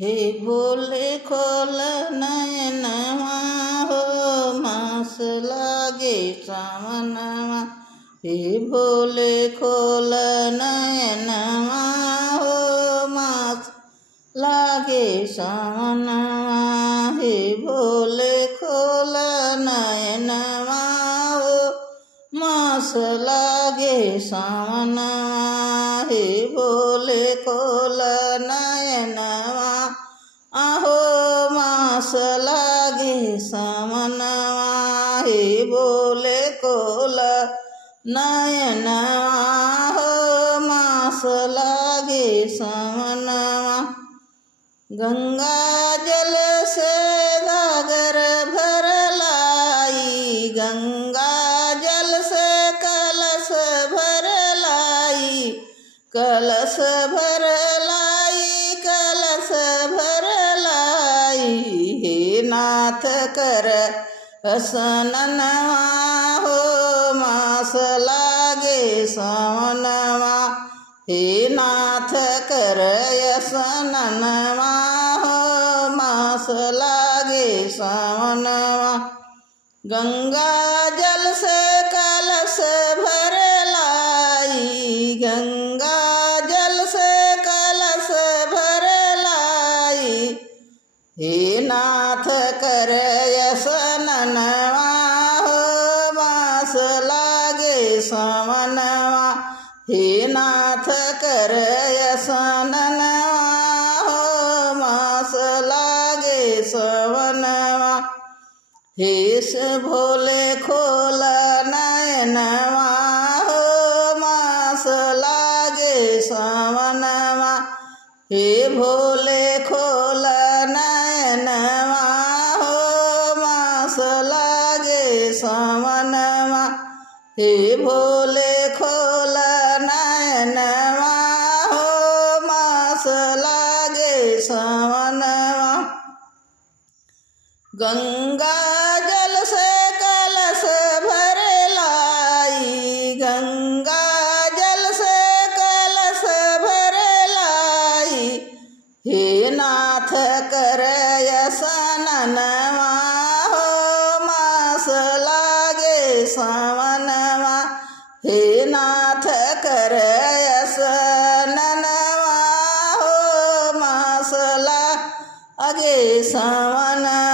हे भोले खोल नयनवा हो मास लागे सावनवा। हे भोले खोल नयनवा हो मास लागे सावनवा। हे भोले खोल नयनवा हो मास लागे सावनवा। हे भोले खोल नयनवा आहो मास लागे सावनवा। हे भोले खोल नयनवा हो मास लागे सावनवा। गंगा जल से घाघर भरलाई, गंगा जल से कलश भरलाई, कलश भरलाई, कलश भरलाई। हे नाथ कर असननवा हो मास लागे सावनवा। हे नाथ कर असननवा हो मास लागे सावनवा। गंगा जल से कलश भरलाई, गंगा जल से कलश भरलाई। हे नाथ कर असननवा हो मास लागे सावनवा। हे नाथ कर असननवा हो मास लागे सावनवा। हेस भोले खोल नयनवा हो मास लागे सावनवा। हे भोले खोल नयनवा हो मास लागे सावनवा। हे भोले खोल नयनवा हो मास लागे सावनवा। गंगा जल से कलश भरलाई, गंगा जल से कलश भरलाई। हे नाथ कर असननवा हो मास लागे सावनवा। हे नाथ कर असननवा हो मास लागे सावनवा।